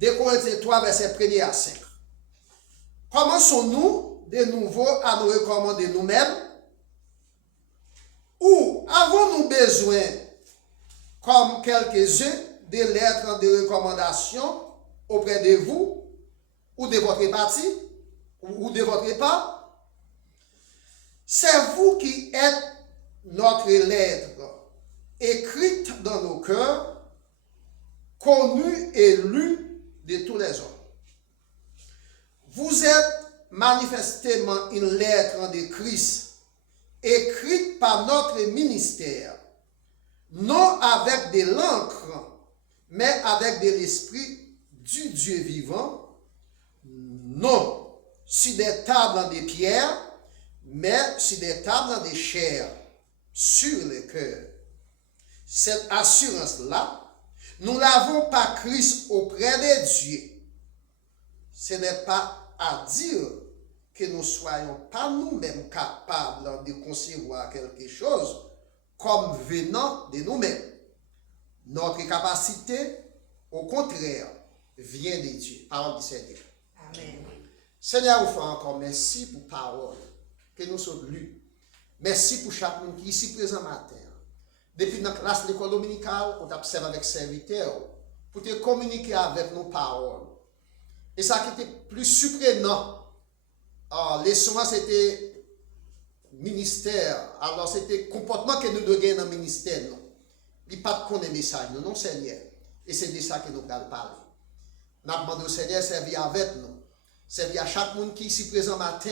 2 Corinthiens 3, verset 1 à 5. Commençons-nous de nouveau à nous recommander nous-mêmes, ou avons-nous besoin, comme quelques-uns, de lettres de recommandation auprès de vous, ou de votre parti, ou de votre part? C'est vous qui êtes notre lettre, écrite dans nos cœurs, connue et lue de tous les hommes. Vous êtes manifestement une lettre de Christ, écrite par notre ministère, non avec de l'encre, mais avec de l'esprit du Dieu vivant, non sur des tables de pierre, mais sur des tables de chair, sur le cœur. Cette assurance-là, nous l'avons par Christ auprès de Dieu. Ce n'est pas à dire que nous ne soyons pas nous-mêmes capables de concevoir quelque chose comme venant de nous-mêmes. Notre capacité, au contraire, vient de Dieu. Parole du Seigneur. Amen. Seigneur, vous fait encore merci pour parole que nous sommes lus. Merci pour chaque monde qui est ici présent matin. Depuis notre classe d'école dominicale, on t'observe avec serviteurs pour te communiquer avec nos paroles. Et ça qui était plus surprenant, les soins c'était ministère, alors c'était comportement que nous devons gagner dans le ministère. Non. Il n'y a pas de connaître message, non Seigneur. Et c'est de ça que nous allons parler. Nous demandons au Seigneur de servir avec nous. Servir à chaque monde qui est ici présent matin.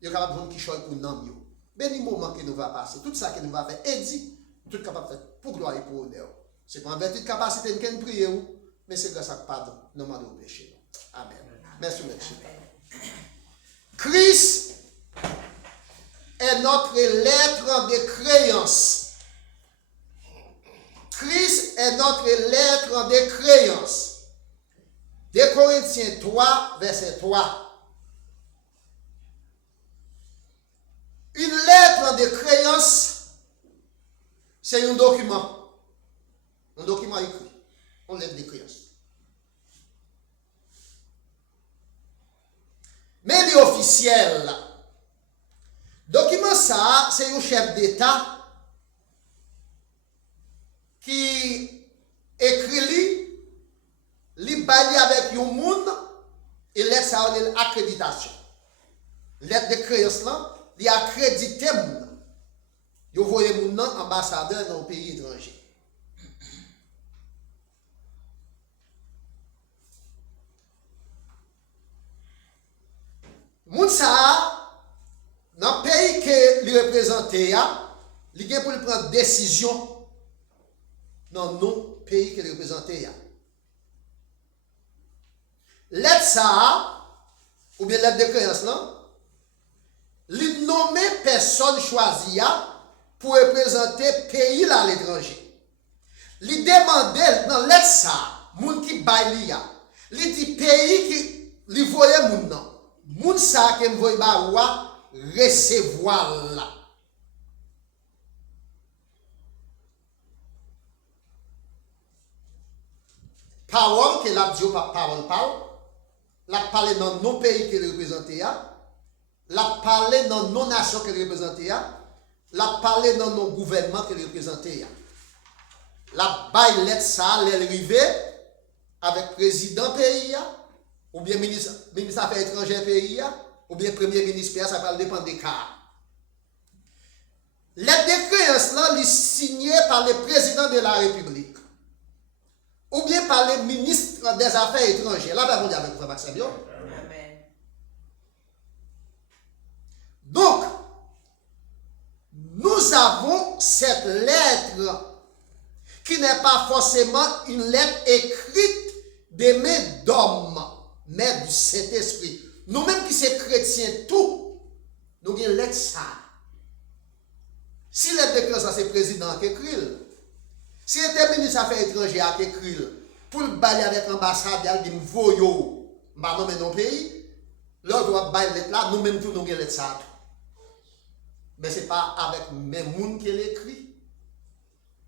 Il y a capable de voir qui choisit pour nous. Béni moment que nous va passer. Tout ça que nous va faire, et dit, tout capable de faire pour gloire et pour honneur. C'est pas en vertu de capacité de nous prier, mais c'est grâce à pardon, nous demandons au péché. Amen. Merci, merci. Christ est notre lettre de créance. Christ est notre lettre de créance. 2 Corinthiens 3, verset 3. Une lettre de créance, c'est un document. Un document écrit. Une lettre de créance. Mais l'officiel, document ça, c'est un chef d'État qui écrit, li baille avec un monde et laisse ça l'accréditation. Lettre de créance là, il accrédite moun. Yo voye moun nan ambassadeur dans un pays étranger. Moun sa dans le pays que li représente li gen pour prendre décision dans non pays que li représente Lettre ça ou bien lettre de créance là, li nomme personne choisie pour représenter pays là à l'étranger. Li demande dans lettre ça, moun qui bail li li dit pays qui li voye moun nan. Moun sa ke m'voye ba wa recevoir là. Parole que la Dieu parole la parler dans nos pays que représente la parler dans nos nations que représente la parler dans nos gouvernements que représente la bail lettre ça l'arrivé avec président pays ou bien ministre affaires étrangères pays ou bien premier ministre ça va dépendre des cas. Lettre de créance là est signée par le président de la République ou bien par le ministre des Affaires étrangères. Là, on dit avec vous, Maxime. Amen. Donc, nous avons cette lettre qui n'est pas forcément une lettre écrite des mains d'hommes, mais du Saint-Esprit. Nous-mêmes qui sommes chrétiens, tout, nous avons une lettre ça. Si lettre de créance, c'est le président qui écrit. Si le ministre des Affaires étrangères a écrit pour le bailler avec l'ambassade, il dit voyo, bah non mais non pays, l'autre doit bailler lettre là, nous-mêmes tout nous avons lettre ça. Mais ce n'est pas avec même monde qui l'écrit.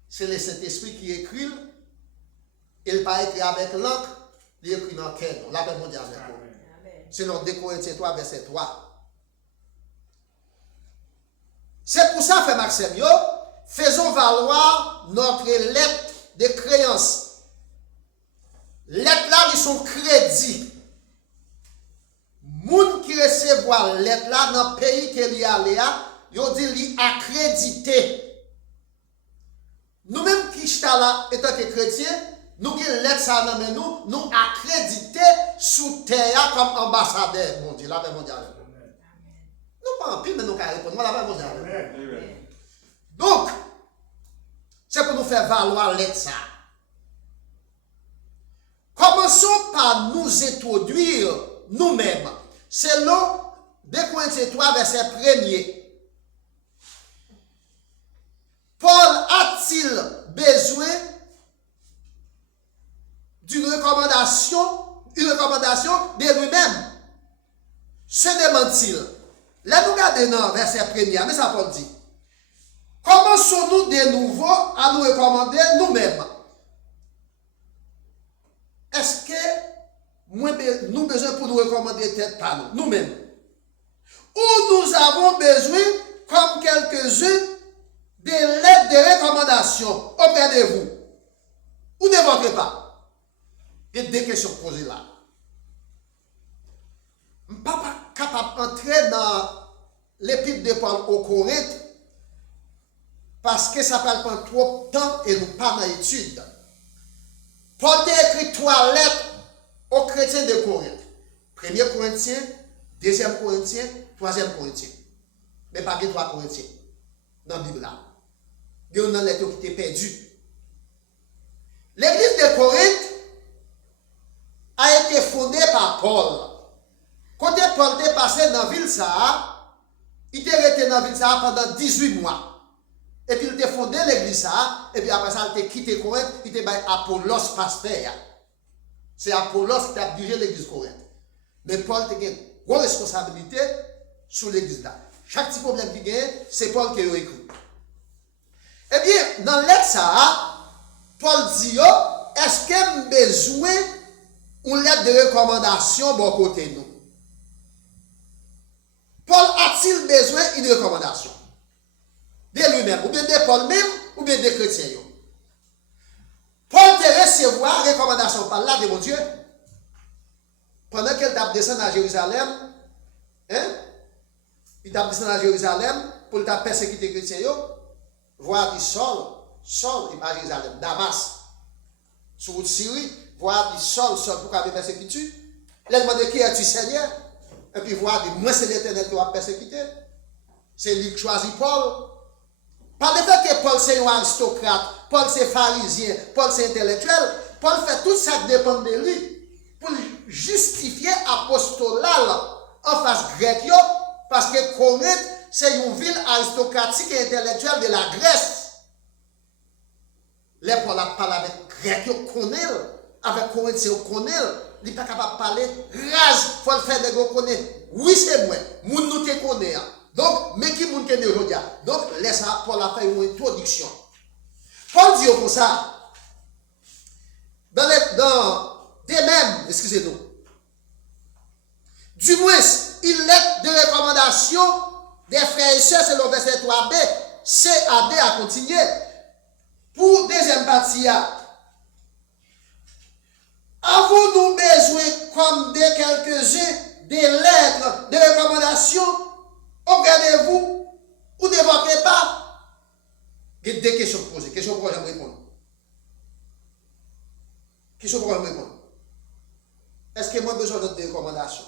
C'est le Saint-Esprit qui écrit. Il pas écrit avec l'encre, Il est écrit dans quel nom? La paix mondiale. C'est dans 2 Corinthiens 3, verset 3. C'est pour ça, frère Maxime, faisons valoir notre lettre de créance. Lettre là, ils sont crédits. Moun qui recevoir lettre là dans le pays qu'il y a là, ils dit li accrédité. Nous-mêmes qui sommes là, étant que chrétiens, nous qui lettre ça dans nous accrédité sous terre comme ambassadeur, mon Dieu, la paix mondiale. Nous pas en pile, mais nous allons répondre, la paix mondiale. Donc, c'est pour nous faire valoir lettre ça. Commençons par nous introduire nous-mêmes. C'est là, 2 Corinthiens 3, verset 1er. Paul a-t-il besoin d'une recommandation de lui-même? Se demande-t-il. Là, nous regardons dans verset 1er, mais ça Paul dit. Commençons-nous de nouveau à nous recommander nous-mêmes? Est-ce que nous avons besoin pour nous recommander tête par nous-mêmes? Ou nous avons besoin, comme quelques-uns, des lettres de recommandation auprès de vous? Ou ne manquez pas? Il y a 2 questions posées là. Je ne suis pas capable d'entrer dans l'épître de Paul aux Corinthiens parce que ça prend trop de temps et nous pas dans l'étude. Paul a écrit 3 lettres aux chrétiens de Corinthe. 1er Corinthiens, 2e Corinthiens, 3e Corinthiens. Mais pas 3 Corinthiens dans la Bible là. Il y a une lettre qui était perdue. L'église de Corinthe a été fondée par Paul. Quand Paul est passé dans la ville, il était resté dans la ville pendant 18 mois. Et puis il a fondé l'église, et puis après ça, il a quitté Corinthe, il était Apollos pasteur. C'est Apollos qui a dirigé l'église Corinthe. Mais Paul a une grosse responsabilité sur l'église là. Chaque petit problème qu'il a, c'est Paul qui a écrit. Eh bien, dans l'ex, Paul dit, est-ce qu'il y a besoin d'une lettre de recommandation bon côté nous? Paul a-t-il besoin d'une recommandation? De lui-même, ou bien de Paul même, ou bien des chrétiens. Paul te recevoir recommandation par là de mon Dieu. Pendant qu'il t'a descendu à Jérusalem, il t'a descendu à Jérusalem pour t'a persécuter les chrétiens. Voir du Saul, il va à Jérusalem, Damas, sur route Syrie, voir du Saul pour qu'il persécuter. Il demande qui es-tu Seigneur? Et puis voir du moi c'est l'Éternel qui va persécuter. C'est lui qui choisit Paul. Par le fait que Paul c'est un aristocrate, Paul c'est pharisien, Paul c'est intellectuel, Paul fait tout ça qui dépend de lui pour justifier l'apostolat en face grec, parce que Corinthe c'est une ville aristocratique et intellectuelle de la Grèce. Les Paul a parlé avec grec, connaît, avec Corinthe c'est connaît, il n'est pas capable de parler rase, il faut le faire de connaître. Oui c'est moi, moun nous te connaît. Donc, mais qui moun connaît aujourd'hui? Donc, laisse Paul a fait une introduction. Paul dit comme ça, dans des mêmes, excusez-nous, du moins, il laisse des recommandations des frères et sœurs, c'est le verset 3b, C à D à continuer. Pour deuxième partie, avons-nous besoin, comme de quelques-uns, des lettres de recommandation? Regardez-vous ou ne manquez pas? Il y a 2 questions posées. Question pour j'aime répondre. Question pour j'aime répondre. Est-ce que moi j'ai besoin de recommandations?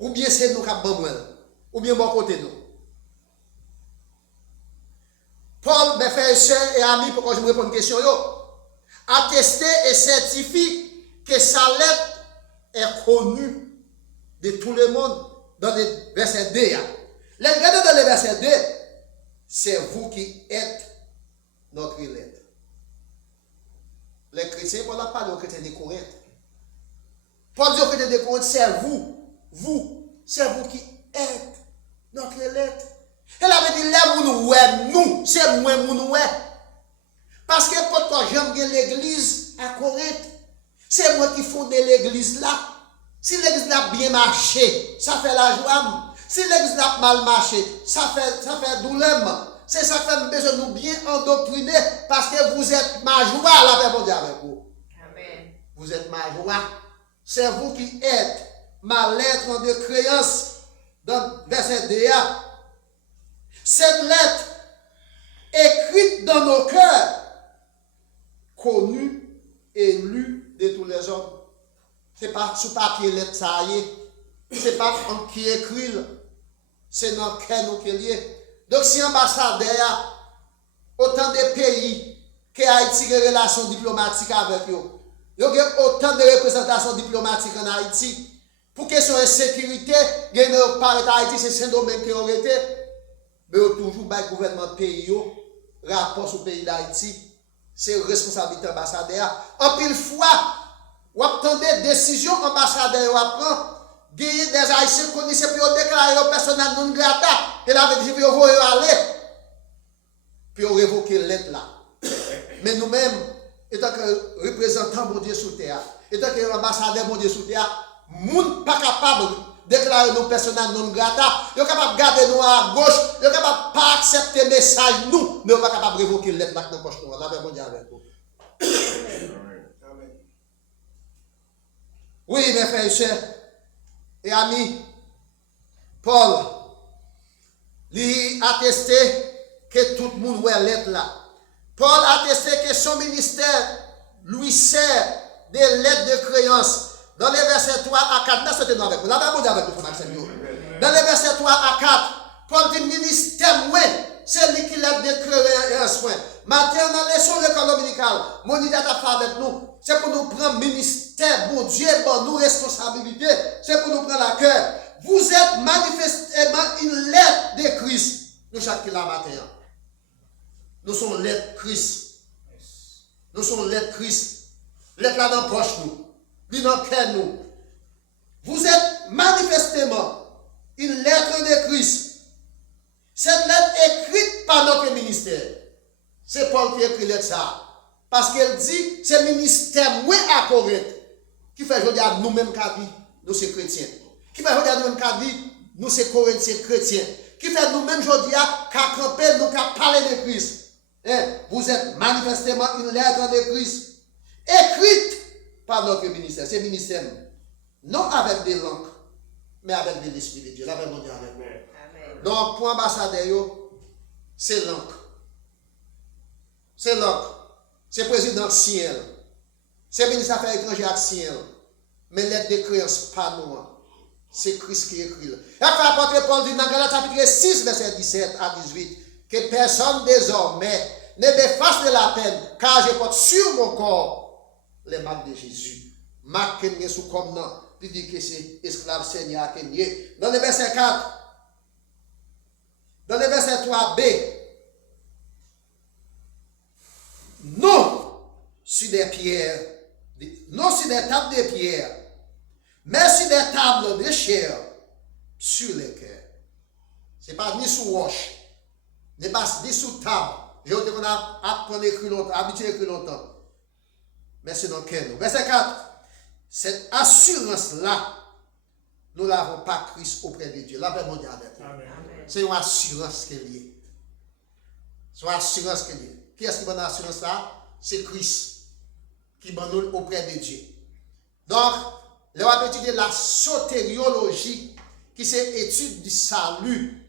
Ou bien c'est nous qui avons besoin? Ou bien bon côté nous? Paul, mes frères et sœurs et amis, pourquoi je me réponds à une question, atteste et certifie que sa lettre est connue de tout le monde. Dans le verset 2. Regardez dans le verset 2, c'est vous qui êtes notre lettre. Les chrétiens, Paul n'a pas parlé aux chrétiens de Corinthe. Paul dit aux chrétiens de Corinthe, c'est vous, c'est vous qui êtes notre lettre. Elle avait dit, nous, c'est moi, Parce que quand j'aime l'église à Corinthe, C'est moi qui fonde l'église là. Si l'église là bien marché, ça fait la joie. Si l'église là mal marché, ça fait douleur. C'est ça qui fait besoin de nous bien endoctriner parce que vous êtes ma joie, la paix mondiale avec vous. Amen. Vous êtes ma joie. C'est vous qui êtes ma lettre de créance dans verset 2. Cette lettre écrite dans nos cœurs, connue et lue de tous les hommes. Ce n'est pas sous papier lettre ça y est. Ce n'est pas qui écrit. C'est dans le cœur nous qui est lié. Donc si ambassadeur, autant de pays que Haïti a des relations diplomatiques avec eux, il y a autant de représentations diplomatiques en Haïti. Pour question de sécurité, il y a par Haïti, c'est ce domaine qui ont été. Mais toujours le gouvernement de pays, rapport sur le pays d'Haïti, c'est responsabilité ambassadeur. En pile fois, vous attendez décision ambassadeur prend. Il y a des Haïtiens qui connaissent pour déclarer aux personnes non grata. Et là, vous dire, vous aller. Puis vous révoquer lettre là. Mais nous-mêmes, étant que représentants mon Dieu sous terre, étant que ambassadeur mon Dieu sous terre, nous ne sommes pas capables de déclarer nos personnes non grata. Nous sommes capables de garder nous à gauche. Nous sommes capables de pas accepter le message nous. Mais nous ne sommes pas capables de révoquer lettre là dans la poche. Là, mon Dieu avec vous. Oui, mes frères et sœurs et amis, Paul, lui attesté que tout le monde voit lettre là. Paul attesté que son ministère lui sert des lettres de créance. Dans les versets 3 à 4, là c'était avec vous. Là, vous avec vous, dans les versets 3 à 4, Paul dit ministère, moi, c'est lui qui l'a déclaré un soin. Maintenant, dans les leçons de l'école dominicale, mon idée à faire avec nous, c'est pour nous prendre ministère, bon Dieu, pour nous responsabilité, c'est pour nous prendre à cœur. Vous êtes manifestement une lettre de Christ. Nous, chaque là matin. Nous sommes lettre Christ. Nous sommes lettre Christ. Lettre là dans la poche, nous. Lui dans le cœur, nous. Vous êtes manifestement une lettre de Christ. Cette lettre écrite par notre ministère. C'est Paul qui écrit lettre ça. Parce qu'elle dit, c'est le ministère moins à Corinthe qui fait aujourd'hui à nous-mêmes qu'à vie, nous sommes chrétiens. Qui fait aujourd'hui à nous-mêmes qu'à vie, nous sommes corinthiens chrétiens. Qui fait nous-mêmes aujourd'hui à camper, nous qu'à parler de Christ. Vous êtes manifestement une lettre de Christ. Écrite par notre ministère. C'est ministère. Non avec des langues, mais avec de l'Esprit de Dieu. La même Dieu avec nous. Donc, pour ambassadeur, c'est l'encre. C'est l'encre. C'est présidentiel. C'est ministre des Affaires étrangères ciel. Mais lettre de créance, pas nous. C'est Christ qui écrit. L'apôtre Paul dit dans Galates chapitre 6, verset 17 à 18, que personne désormais ne me fasse de la peine, car je porte sur mon corps les marques de Jésus. Marque qui est sous comme nom. Il dit que c'est esclave Seigneur qui est. Dans le verset 4, dans le verset 3b, non sur des pierres, non sur des tables de pierre, mais sur des tables de chair, sur les cœurs. Ce n'est pas ni sous roche, ni sous table. Je vous dis qu'on a appris à écrire longtemps, habitué à écrire longtemps. Mais c'est dans le cœur. Verset 4. Cette assurance-là, nous n'avons pas Christ auprès de Dieu. La paix mondiale avec nous. C'est une assurance qui est liée. C'est une assurance qui est liée. Qui est-ce qui va dans l'assurance là? C'est Christ qui va nous auprès de Dieu. Donc, on va étudier la sotériologie, qui c'est étude du salut.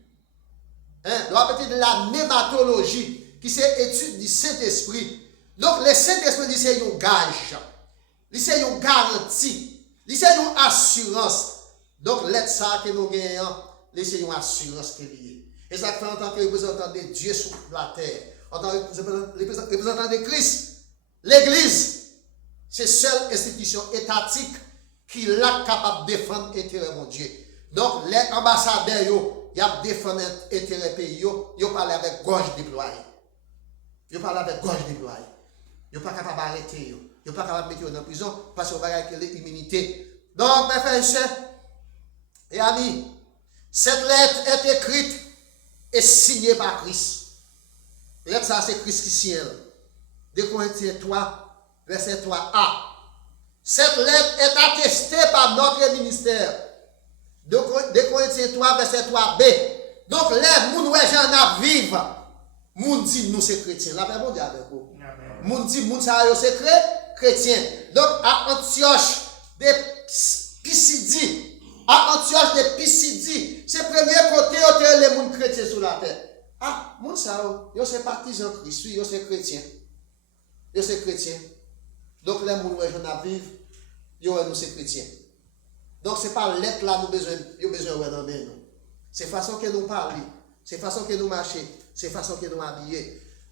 On va étudier la nématologie, qui c'est étude du Saint-Esprit. Donc, le Saint-Esprit, c'est un gage. C'est une garantie. C'est une assurance. Donc, l'aide ça que nous gagnons, c'est une assurance qui est liée. Et ça fait en tant que représentant de Dieu sur la terre. En tant que représentant de Christ, l'Église, c'est seule institution étatique qui est capable de défendre l'intérêt de Dieu. Donc, les ambassadeurs, ils défendent l'intérêt du pays, ils parlent avec gorge déployée. Ils parlent avec gorge déployée. Ils ne sont pas capables d'arrêter. Ils ne sont pas capables de mettre en prison parce qu'ils ont l'immunité. Donc, mes frères et sœurs et amis, cette lettre est écrite et signée par Christ. La lettre, ça, c'est Christ qui signe. 2 Corinthiens 3, verset 3a. Cette lettre est attestée par notre ministère. 2 Corinthiens 3, verset 3b. Donc, les gens qui sont vivre, moun dit nous c'est chrétiens. La paix bon Dieu avec vous. Moun dit moun ça c'est chrétien. Donc, à Antioche de Pisidie, c'est le premier côté où les gens chrétiens sur la terre. Ah, moun ça yo c'est partisan Christ, yo c'est chrétien. Yo c'est chrétien. Donc, les gens qui vivre, yo nous c'est chrétien. Donc, ce n'est pas l'être là, nous besoin de dans nous. C'est la façon que nous parlons, c'est la façon que nous marchons, c'est la façon que nous habillons.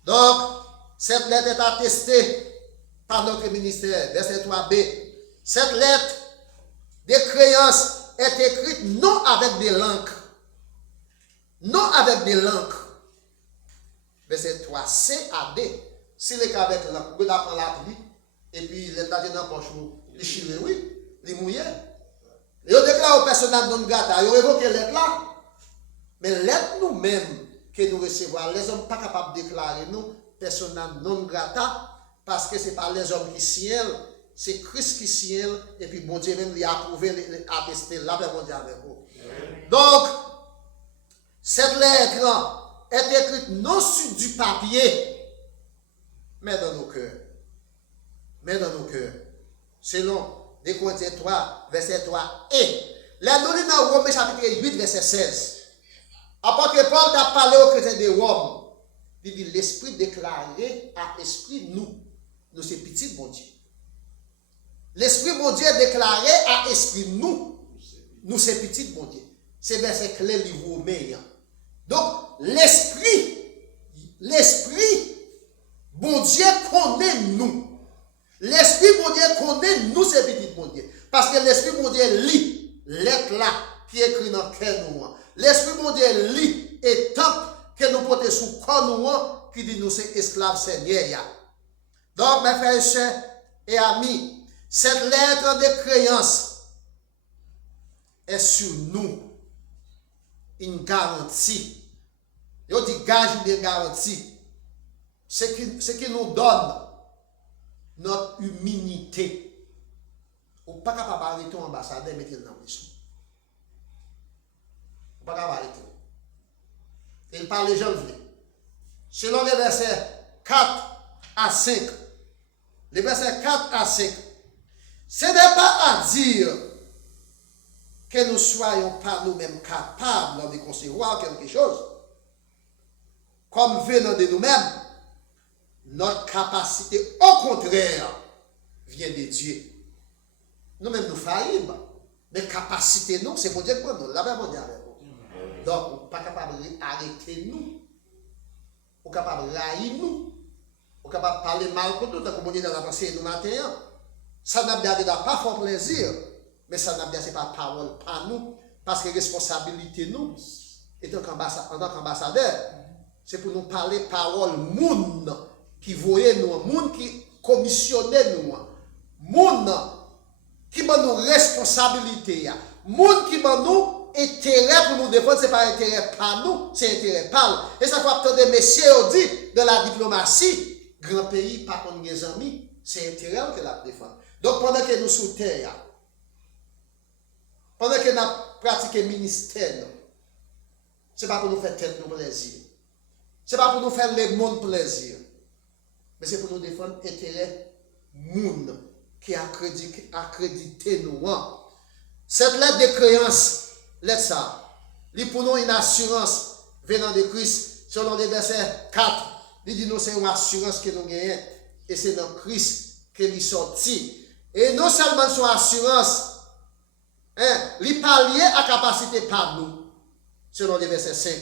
Donc, cette lettre est attestée par notre ministère, verset 3b. Cette lettre de créance est écrite non avec des l'encre. Non avec des l'encre. Verset 3c à d. Si les cas avec l'encre, vous prendre la pluie, et puis les tas dans la poche, les chiller, oui, les mouiller. Et on déclare aux personnes non grata, ils évoquent l'être là. Mais l'être nous-mêmes que nous recevons, les hommes ne sont pas capables de déclarer nous, personnes non grata, parce que ce n'est pas les hommes qui signent, c'est Christ qui signe, et puis bon Dieu même lui a approuvé, attesté, la paix bon Dieu avec vous. Donc, cette lettre est écrite non sur du papier, mais dans nos cœurs. Mais dans nos cœurs. Selon 2 Corinthiens 3, verset 3. Et, là, nous lisons dans Romains chapitre 8, verset 16. Après que Paul a parlé aux chrétiens de Rome, il dit l'esprit déclaré à l'esprit nous. Nous, c'est petit bon Dieu. L'esprit bon Dieu déclaré à l'esprit nous. Nous, c'est petit bon Dieu. C'est verset clé livre Romain. Donc, l'esprit bon Dieu connaît nous. L'esprit bon Dieu connaît nous, c'est petit bon Dieu. Parce que l'esprit bon Dieu lit l'être là qui est écrit dans le cœur nous. L'esprit bon Dieu lit et temple que nous portons sous corps nous qui dit nous c'est esclaves Seigneur. Donc, mes frères et sœurs et amis, cette lettre de créance est sur nous une garantie. Je dis gage de garantie. Ce qui nous donne notre humilité. Ou pas capable d'arrêter un ambassadeur et mettre dans la prison. Ou pas capable d'arrêter. Il parle les gens vrais. Selon les versets 4 à 5. Les versets 4 à 5. Ce n'est pas à dire que nous ne soyons pas nous-mêmes capables de concevoir quelque chose. Comme venant de nous-mêmes. Notre capacité, au contraire, vient de Dieu. Nous-mêmes, nous faillons. Mais capacité, nous, c'est pour Dieu que nous. La même avec nous. Donc, on n'est pas capable d'arrêter nous. On n'est pas capable de railler nous. On n'est pas capable de parler mal pour nous, comme on dit dans la pensée nous matin. Ça n'a pas fort plaisir. Mais ça n'a pas parole par nous. Parce que responsabilité, nous, en tant qu'ambassadeur, c'est pour nous parler parole monde. Qui voyait nous, monde qui commissionnait nous, monde qui m'a nous responsabilité, monde qui m'a nous intérêt pour nous défendre, c'est pas intérêt par nous, c'est intérêt par. Et ça fait attendre messieurs dit de la diplomatie, grand pays par contre des amis, c'est intérêt que la défend. Donc pendant que nous sous terre, pendant que nous pratiquons le ministère, c'est pas pour nous faire tête nous plaisir, c'est pas pour nous faire le monde plaisir. Mais c'est pour nous défendre l'intérêt monde qui a accrédité nous. Cette lettre de créance, lettre ça, il pour nous une assurance venant de Christ, selon les versets 4. Il dit nous c'est une assurance que nous gagnons et c'est dans Christ que nous sorti. Et non seulement son assurance, il pallier à capacité par nous, selon les versets 5.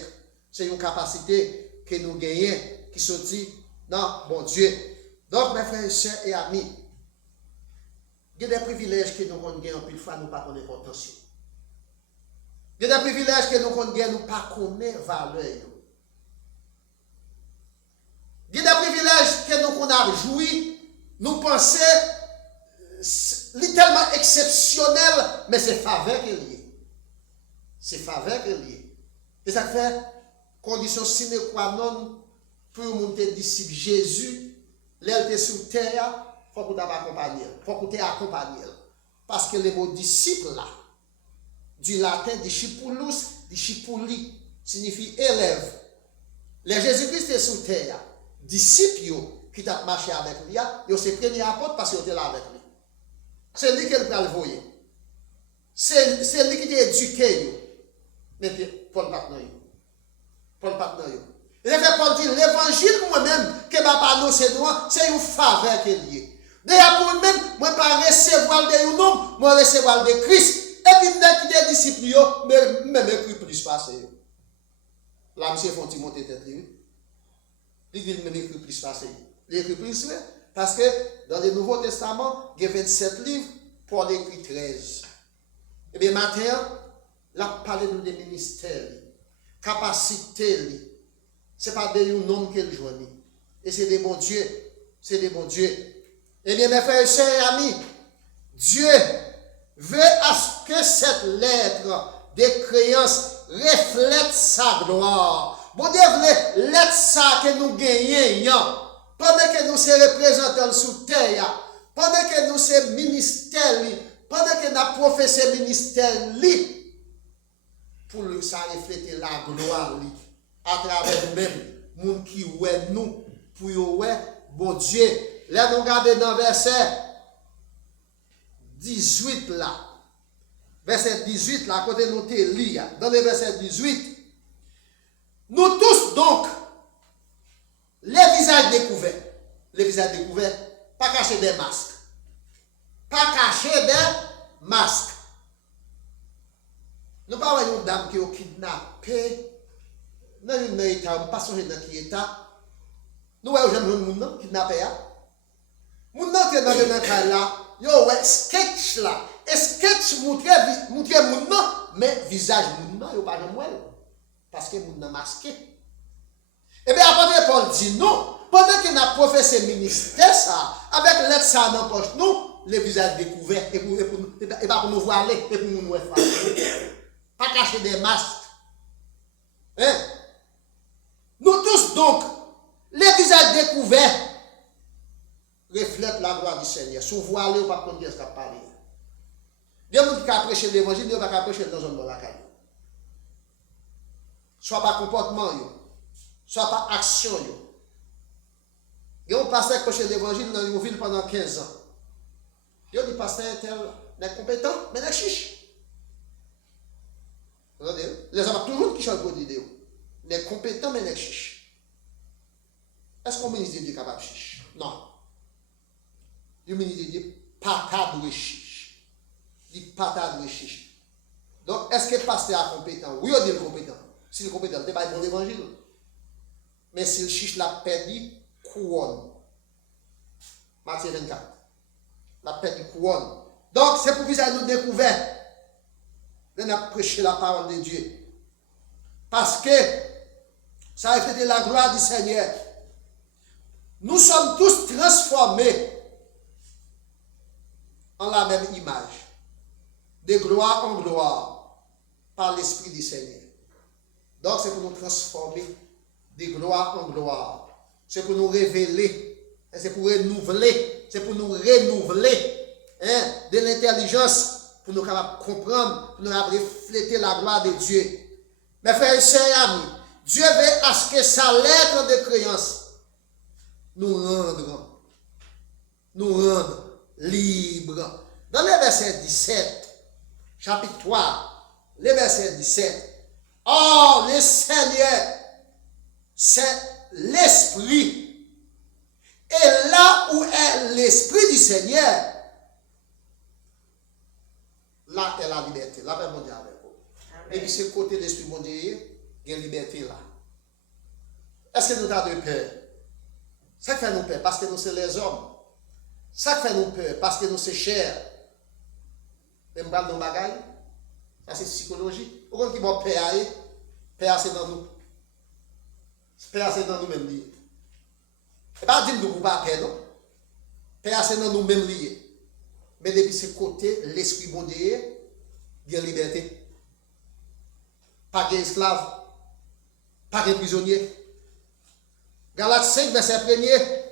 C'est une capacité que nous gagnons qui sortit. Non, bon Dieu. Donc, mes frères et sœurs et amis, il y a des privilèges que nous gagnons en plus fois, nous ne pas connaître l'importance. Il y a des privilèges que nous gagnons, nous ne pas connaître la valeur. Il y a des privilèges que nous avons joui, nous pensons, c'est tellement exceptionnel, mais c'est faveur qu'il y a. C'est faveur qu'il y a. Et ça fait condition sine qua non pour monter disciple Jésus, l'elle était sur terre, faut que tu accompagnes. Faut que tu accompagnes. Parce que le mot disciple là, du latin discipulus, discipuli, signifie élève. Les Jésus-Christ est sous terre. Disciples qui t'a marché avec lui, ils sont premier apôtre parce qu'ils étaient là avec lui. C'est lui qui a le voyer. C'est lui qui t'a éduqué. Mais Paul pas Paul pas il fait Paul dit l'évangile moi-même que m'a annoncé moi, c'est une faveur qu'il y a. D'ailleurs pour lui-même, moi pas recevoir de nom, moi recevoir de Christ. Et puis dès qu'il est disciple, même écrit plus passé. Là, monsieur font monter tête lui. Il dit même écrit plus passé. Il écrit plus parce que dans le Nouveau Testament, il y a 27 livres, Paul écrit 13. Et bien matin, là parler nous des ministères, capacité. Ce n'est pas des noms qu'il joignent. Et c'est des bons dieux. C'est des bons dieux. Eh bien, mes frères et sœurs et amis, Dieu veut à ce que cette lettre de créance reflète sa gloire. Bon Dieu veut lettre ça que nous gagnons. Pendant que nous sommes représentants sous terre, pendant que nous sommes ministères, pendant que nous avons professé ministère, pour ça refléter la gloire à travers nous-mêmes, nous qui ouè nous, pour ouè, bon Dieu. Là, nous regardons dans verset 18 là. Verset 18 là, côté nous te lit, dans le verset 18. Nous tous donc, les visages découverts, pas cacher des masques. Pas cacher des masques. Nous ne parlons pas d'une dame qui est kidnappée. Nous ne pas songer dans qui état. Nous voyons les gens qui kidnappés. Nous sommes dans le cas là. Yo, ouais, sketch là. Et sketch montre moun mais visage moun yo pas jamais. Parce que moun masqué. Et bien après Paul dit non. Pendant qu'il a professé ministère ça, avec l'aide ça dans poche nous, le visage découvert et pas pour nous voir aller et pour nous voir. Pas cacher des masques. Hein? Nous tous donc, les visages découverts reflètent la gloire du Seigneur. Si vous voyez, vous ne pouvez pas comprendre ce qu'il a parlé. Il y a des gens qui ont prêché l'évangile, ils ne peuvent pas prêcher dans une bonne caille. Soit par comportement, soit par action. Il y a un pasteur qui a prêché l'évangile dans une ville pendant 15 ans. Il y a des pasteurs n'est compétent, mais n'est chiche. Les hommes toujours qui chantent pour l'idée. Les compétents, mais les chiches. Est-ce qu'on ministre de Dieu capable de chiche? Non. Le ministre de Dieu, pas de chiche. Il pas de chiche. Donc, est-ce que le pasteur est compétent? Oui, on dit le compétent. Si le compétent, ce n'est pas un bon évangile. Mais si le chiche l'a perdu, couronne. Matthieu 24. La perdu couronne. Donc, c'est pour visage nous découvert. On a prêché la parole de Dieu. Parce que ça reflète la gloire du Seigneur. Nous sommes tous transformés en la même image, de gloire en gloire, par l'Esprit du Seigneur. Donc c'est pour nous transformer de gloire en gloire. C'est pour nous révéler, c'est pour renouveler, de l'intelligence, pour nous capables de comprendre, pour nous refléter la gloire de Dieu. Mes frères et sœurs et amis, Dieu veut à ce que sa lettre de créance nous rende libres. Dans le verset 17, chapitre 3, le verset 17, oh, le Seigneur, c'est l'Esprit. Et là où est l'Esprit du Seigneur, là est la liberté. La paix mondiale avec vous. Et puis, c'est côté de l'Esprit mondial, il y a une liberté là. Est-ce que nous avons de peur? Ça fait nous peur parce que nous sommes les hommes. Ça fait nous peur parce que nous sommes chers. Même pas nos bagailles. Ça c'est psychologie. Pourquoi qui va peur c'est dans nous. Peur c'est dans nous même liés. Et pas dire que nous ne pouvons pas peur, non. Peur c'est dans nous même liés. Mais depuis ce côté, l'esprit bon Dieu, il y a liberté. Pas d'esclaves, pas de prisonniers. Galates 5, verset 1er.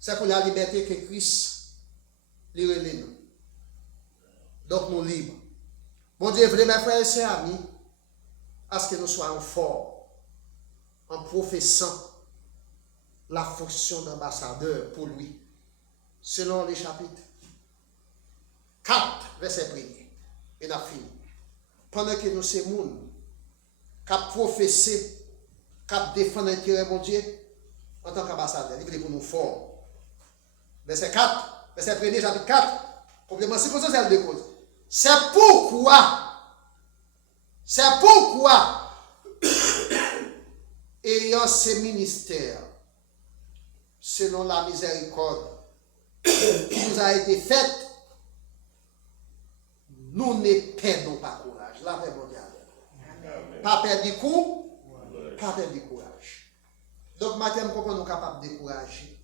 C'est pour la liberté que Christ lui relève nous. Donc nous libres. Bon Dieu, mes frères et sœurs amis, à ce que nous soyons forts en professant la fonction d'ambassadeur pour lui, selon les chapitres 4, verset 1er. Et nous fini. Pendant que nous sommes gens qui professé, qui défendent l'intérêt de mon Dieu, en tant qu'ambassadeur, il est pour nous forts. Verset 4, verset 1er, chapitre 4, complément circonstanciel de cause. C'est pourquoi, ayant ces ministères, selon la miséricorde qui nous a été faite, nous ne perdons pas courage. La paix mondiale. Pas perdre du coup, pas perdre du courage. Donc, maintenant, nous comprenons nous sommes capables de décourager.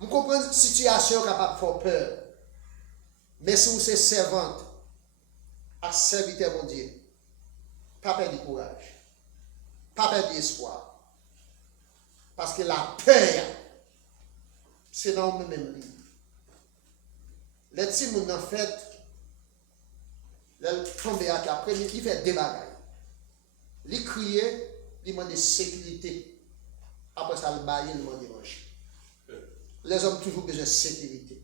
Nous comprenons une situation capable de faire peur. Mais si vous êtes servante, à serviteur mon Dieu, pas perdre du courage. Pas perdre d'espoir. Parce que la peur, c'est dans le même livre. Les petits gens en fait, ils tombent à terre. Après, ils font des bagailles. Ils crient, ils demandent de sécurité. Après ça, ils baillent, ils demandent de manger. Les hommes ont toujours besoin de sécurité.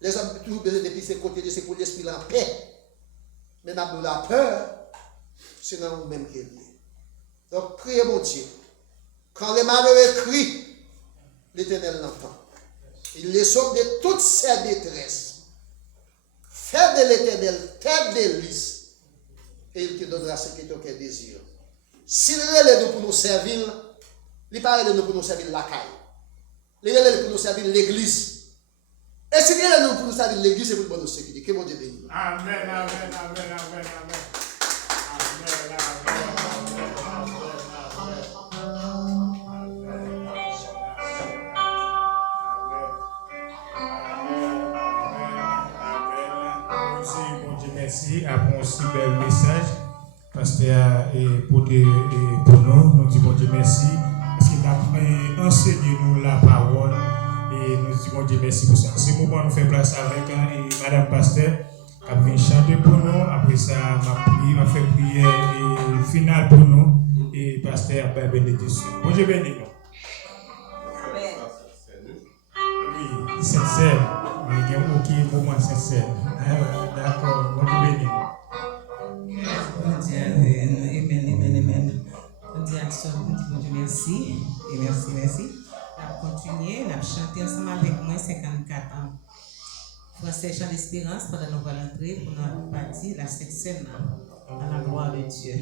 Les hommes ont toujours besoin de pisser côté de pour l'esprit en paix. Mais dans la peur, c'est dans nous-mêmes qui est lié. Donc, priez mon Dieu. Quand les malheureux crient, l'Éternel l'entend. Il les sauve de toutes ses détresses. Fais de l'Éternel tes délices et il te donnera ce que ton cœur désire. S'il relève nous pour nous servir, il parle de nous pour nous servir la caille. Il relève pour nous servir l'église. Et s'il relève nous pour nous servir l'église, c'est pour nous sécurité. Que mon Dieu bénisse. Amen, amen, amen, amen, amen. Merci à mon si bel message, pasteur, et pour nous, nous disons Dieu merci, parce qu'il a enseigné nous la parole, et nous disons Dieu merci pour ça. Ce moment, nous faisons place avec Madame Pasteur, qui vient chanter pour nous, après ça, m'a fait prière finale pour nous, et Pasteur, bénédiction. Bon Dieu béni nous. Oui, sincère. Il y a aucun moment sincère. D'accord, bon Dieu béni. Amen. On dit bon Dieu merci. Et merci. On va continuer, on va chanter ensemble avec moi 54 ans. Français chant d'espérance pendant nos l'entrée pour notre partie, la septième, à la gloire de Dieu.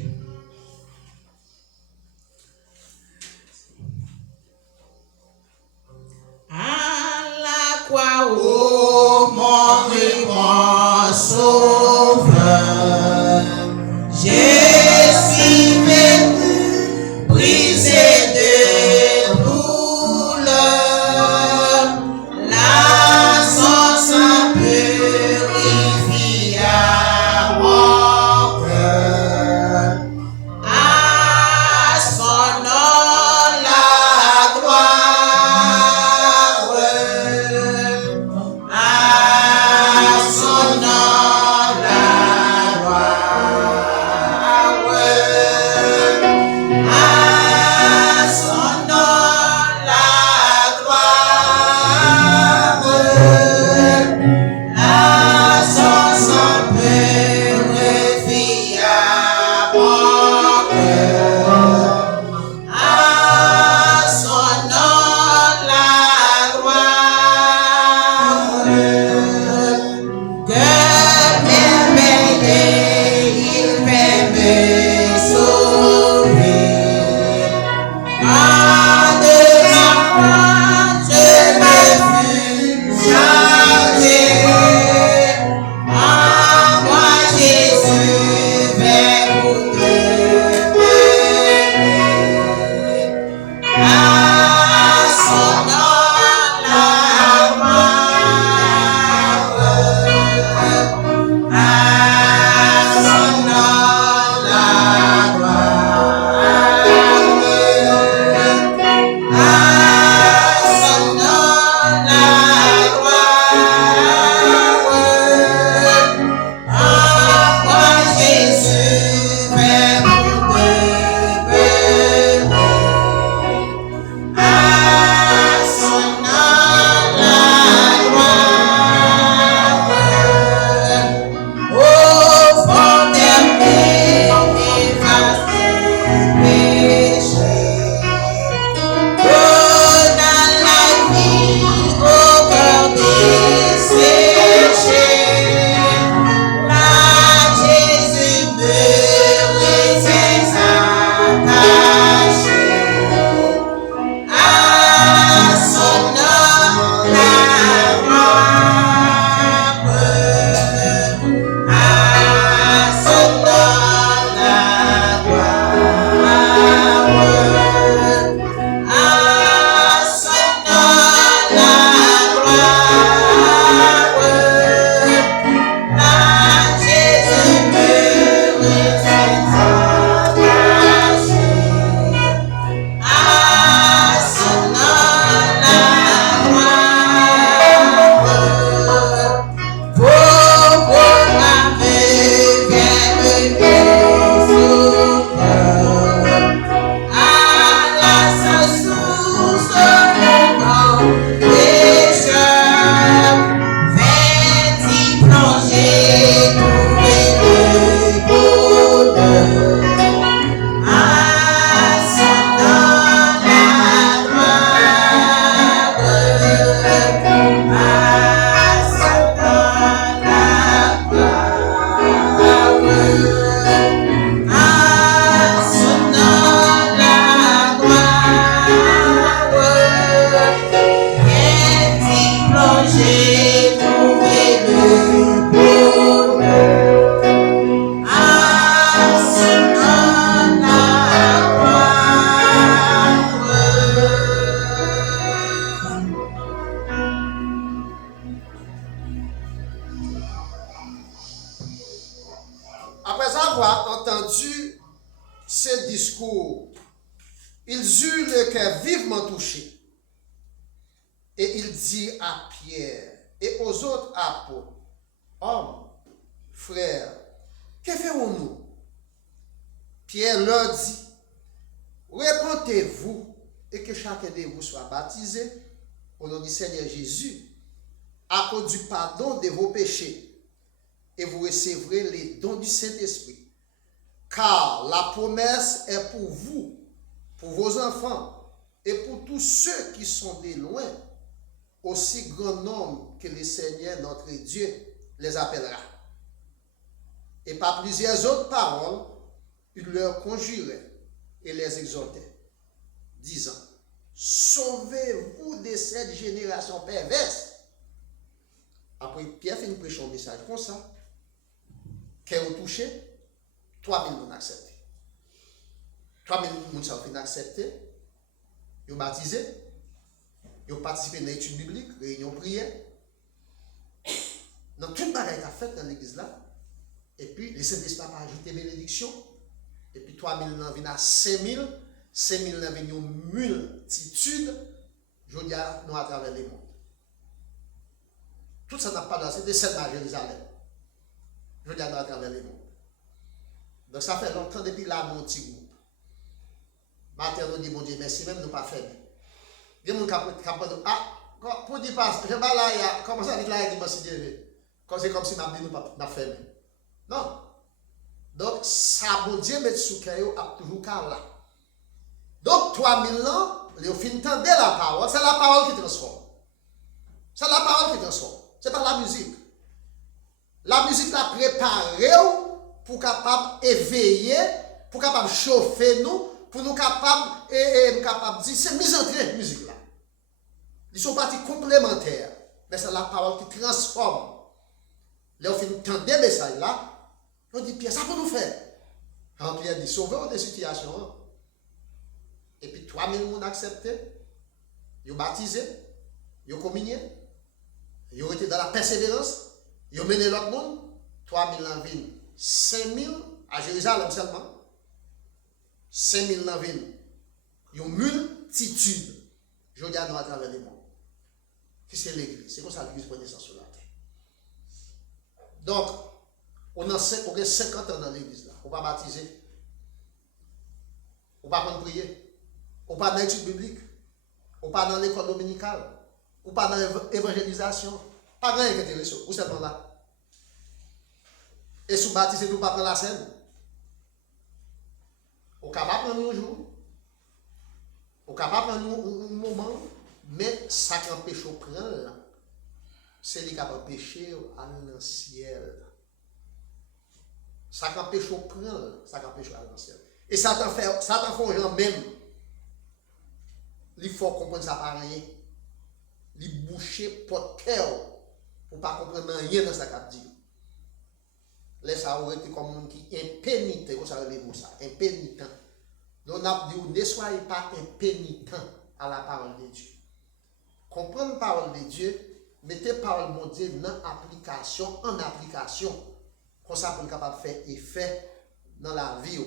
À la croix, ô mon grand sauveur, j'ai si vécu, brisé de douleur, la sang purifie à mon cœur. À son nom la gloire. À son nom trois entendu ce discours, ils eurent le cœur vivement touché. Et il dit à Pierre et aux autres apôtres, hommes, frères, que ferons-nous? Pierre leur dit, répentez-vous et que chacun de vous soit baptisé au nom du Seigneur Jésus à cause du pardon de vos péchés et vous recevrez les dons du Saint-Esprit. Car la promesse est pour vous, pour vos enfants et pour tous ceux qui sont de loin, aussi grand nombre que le Seigneur notre Dieu les appellera. Et par plusieurs autres paroles, il leur conjurait et les exhortait, disant, sauvez-vous de cette génération perverse. Après, Pierre fait une prêche un message comme ça, qu'elle a touché, 3000 personnes accepté. 3000 personnes ont accepté, ils ont baptisé, ils ont participé dans l'étude biblique, réunion prière. Dans toute bagaille qu'a fait dans l'église là, et puis le Saint-Esprit a ajouté bénédiction, et puis 3000 personnes viennent à 5000, 5000 personnes viennent une multitude, je dis à nous à travers les mondes. Tout ça n'a pas dansé, c'est seulement à Jérusalem. Je dis à nous à travers les mondes. Donc ça fait longtemps depuis là, mon petit groupe. Matin, nous dit, bon Dieu, merci, même nous pas fermés. Il y a des gens qui ont ah, pour dire pas, je vais là, comment ça dit là, il dit, merci Dieu. C'est comme si nous dit, nous pas fermés. Non. Donc, ça, bon Dieu, met sous cœur, a toujours là. Donc, 3000 ans, ils ont fini d'entendre la parole, c'est la parole qui transforme. C'est la parole qui transforme. C'est pas la musique. La musique l'a préparé pour capable éveiller, pour capable chauffer nous, pour nous capable de dire c'est mise en train musique là. Ils sont parties complémentaires, mais c'est la parole qui transforme. Là, on fait entendre des messages là, on dit Pierre, ça peut nous faire. Quand Pierre dit sauver des situations. Et puis 3000 personnes accepté, ils ont baptisé, ils ont communié, ils ont été dans la persévérance, ils ont mené l'autre monde, 3000 en ville, 5000 à Jérusalem seulement, 5000 en ville, ils ont multitude, je dis à nous à travers les mondes. C'est l'église, c'est comme ça l'église prend naissance sur la terre. Donc, on a 50 ans dans l'église là, on va baptiser, on va prendre prier. On pas dans l'étude biblique, on pas dans l'école dominicale, on pas dans l'évangélisation, pas grand qui intéressant, vous êtes là. Et sous baptisé, nous pas prendre la scène. On capable prendre un jour, on capable prendre un moment, mais ça qui empêche au prendre, c'est lui qui a empêché à le ciel. Ça qui empêche au prendre, ça qui empêche à le ciel. Et ça t'en fait un genre même. Il faut comprendre ça par rien. Il boucher porte cœur pour ne pas comprendre rien dans sa cap dit. Laisse ça aurait été comme un qui impénitent, vous savez ça, impénitent. Donc on a dit ne soyez pas impénitent à la parole de Dieu. Comprenez la parole de Dieu, mettez la parole de Dieu en application. Comme ça pour être capable de faire effet dans la vie.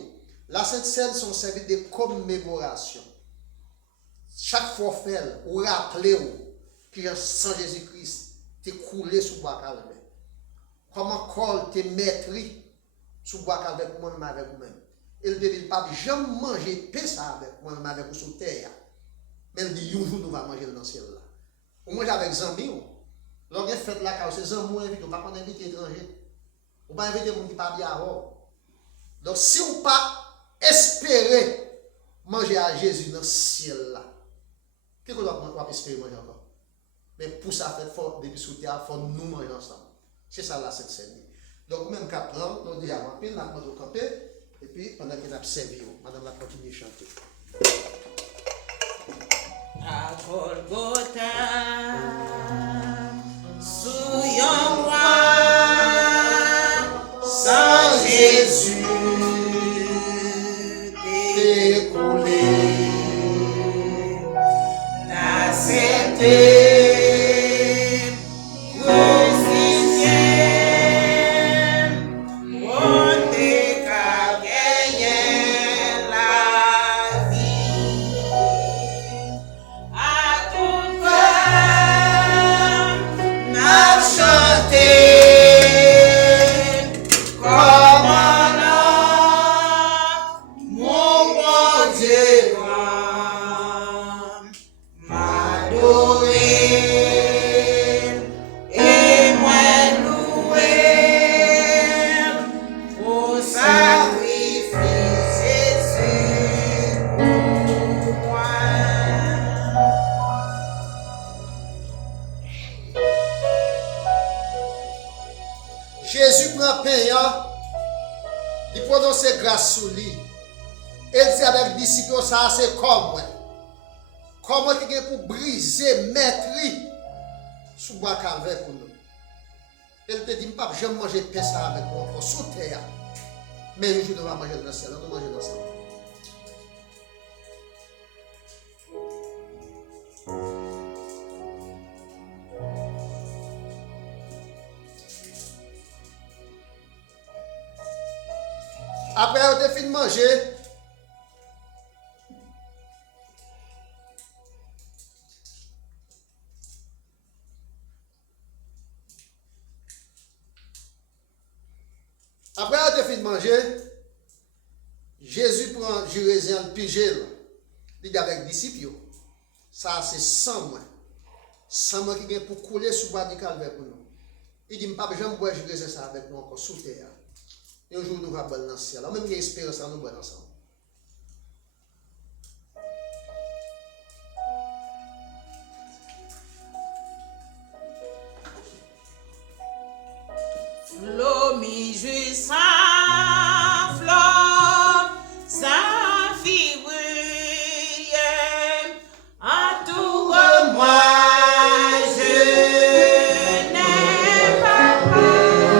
La Sainte Seine sont servies de commémoration. Chaque fois fait, ou rappelez que le sang Jésus-Christ t'est coulé sous bois calvaire. Comment col t'es maîtris sous bois calvaire pour moi-même avec vous-même. Il ne dit pas jamais manger pain ça avec moi-même avec vous sur terre. Mais il dit un jour nous va manger dans le ciel là. On mange avec Zambi. Lorsqu'on fait la cause, c'est Zambi invité, on ne va pas inviter étranger. On ne va pas inviter les gens qui ne pas bien avant. Donc si on ne pas espérer manger à Jésus dans le ciel là, qu'est-ce qu'on va espérer manger encore? Mais pour ça, depuis sous terre, il faut nous manger ensemble. C'est ça là, cette scène. Donc, même qu'à prendre, nous disons, on va nous camper, et puis pendant qu'on a servi, madame la continue de chanter. À Golgotha, sous yon roi, sans Jésus, découlé, la sainteté. Crucifié, on décale. Jésus prend pain, il prononce grâce sur lui. Il dit avec les disciples, ça c'est comme moi. Comment tu es pour briser, mettre sous bois calvaire pour nous. Il te dit, papa, j'aime manger pain ça avec moi, sous terre. Mais un jour, nous allons manger dans le ciel, nous allons manger dans le ciel. Après, on a fini de manger. Après, on a fini de manger. Jésus prend Jérusalem, le pigé. Il dit avec les disciples. Ça, c'est 100 mois. 100 mois qui vient pour couler sous bois du calvaire pour nous. Il dit, papa, j'aime boire Jérusalem ça avec nous encore sous terre. Et un jour, nous allons dans le ciel. Même qu'il y a espérance, nous allons ensemble. Flot mi jouissant, flot, sa figure, entoure-moi, je n'ai pas peur,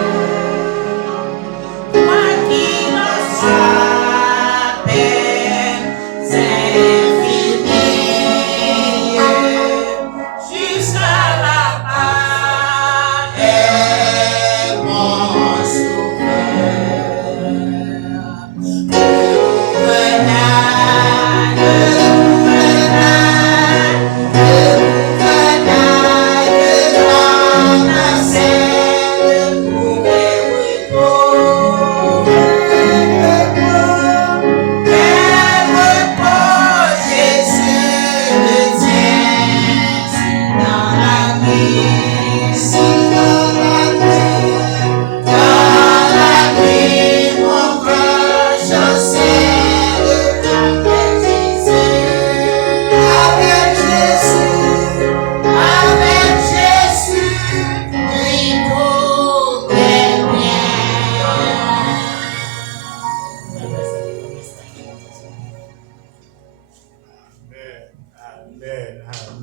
moi qui reçois peine infinie, jusqu'à la part est mon sauveur.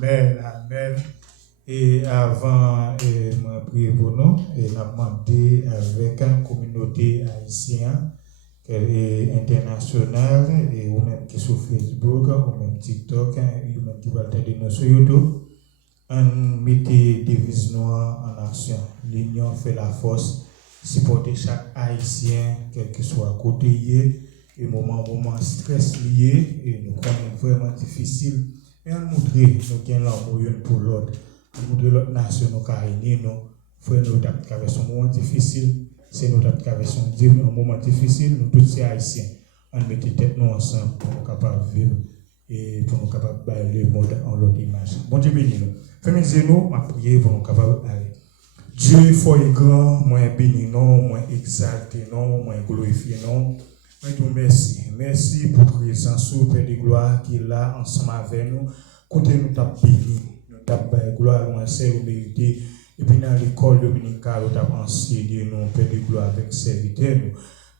Amen, amen. Et avant de prier pour nous, et la demander avec une communauté haïtienne internationale, et ou même qui sur Facebook, ou même TikTok, ou même qui va nous sur YouTube, on mettez devise noire en action. L'union fait la force. Supporter chaque haïtien, quel que soit côté, et moment stress lié, et nous connaissons vraiment difficile. Et on montre nous avons l'amour pour l'autre. On montre l'autre nation, nous carrément, nous frères, nous avons un moment difficile. C'est nous avons un moment difficile. Nous tous ces haïtiens, on met tête nous ensemble pour nous capables de vivre et pour nous capables de faire le monde en l'autre image. Bon Dieu béni nous. Féminisez-nous, ma prière pour nous capables d'aller. Dieu fort et grand, moi béni non, moi exalté non, moi glorifié non. Moi te merci. Merci pour la présence au Père de gloire qui est là ensemble avec nous. Côté nous t'a béni, nous t'a gloire, nous avons mérité. Et puis dans l'école dominicale, nous avons enseigné nous, Père de gloire, avec serviteurs.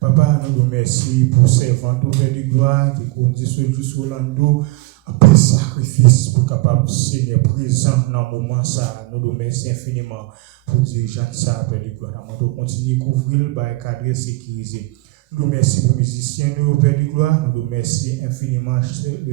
Papa, nous te merci pour servant au Père de gloire qui conduit sur l'ando. Un peu de sacrifice pour capable Seigneur présent dans le moment ça. Nous te merci infiniment pour dirigeant ça, Père de gloire. Nous continuer à couvrir le cadre sécurisé. Nous remercions pour les musiciens, nous, Père de gloire. Nous remercions infiniment,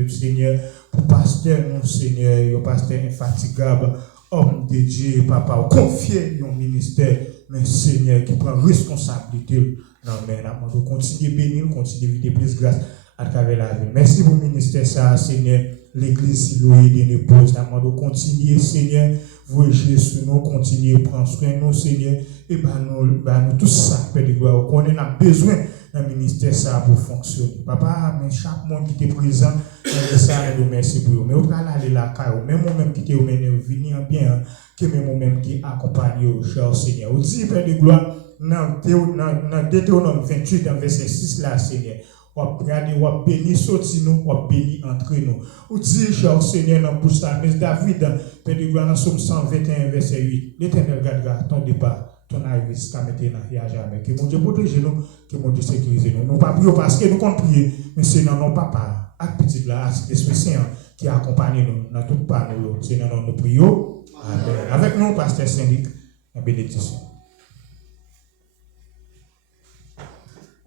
Seigneur, pour pasteur, nous, Seigneur, le pasteur infatigable, homme de Dieu, papa, confier au ministère, mais Seigneur, qui prend responsabilité. Non, mais nous continuons à bénir, continuons à vivre plus grâce à travers la vie. Merci pour le ministère, ça, Seigneur, l'église Siloé de l'épouse. Nous continuons, Seigneur, vous Jésus, nous continuons à prendre soin de nous, Seigneur, et nous tout ça, Père de gloire, qu'on a besoin d'un ministère ça pour fonctionner. Papa, mais chaque monde qui est présent, ça, nous merci pour vous. Mais au cas aller la caille, même moi-même qui est mené venir bien, que même moi-même qui accompagne au cher Seigneur. Vous dites, Père de gloire, dans Deutéronome 28, dans verset 6, là, Seigneur, ou regarder, ou béni sorti nous, ou béni entre nous. Ou dit, cher Seigneur, dans bouche mais David, Père de gloire, dans Somme 121, verset 8, l'Éternel gardera ton départ, ton arrivée jusqu'à maintenant, il n'y a jamais. Que mon Dieu protège nous, que mon Dieu sécurise nous. Nous ne pas prier parce que nous comptons prier, mais c'est dans nos papas, avec petit là, avec l'Esprit Saint qui accompagne nous dans tout pas nous. C'est dans nos prions. Amen. Avec nous, pasteur Syndic, la bénédiction.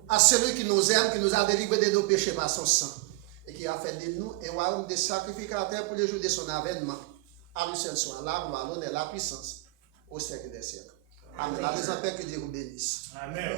À celui qui nous aime, qui nous a délivrés de nos péchés par son sang, et qui a fait de nous un royaume de sacrificateurs pour les jours de son avènement. À lui seul soit la gloire, l'honneur, la puissance, au siècle des siècles. Amen. La paix que Dieu vous bénisse. Amen.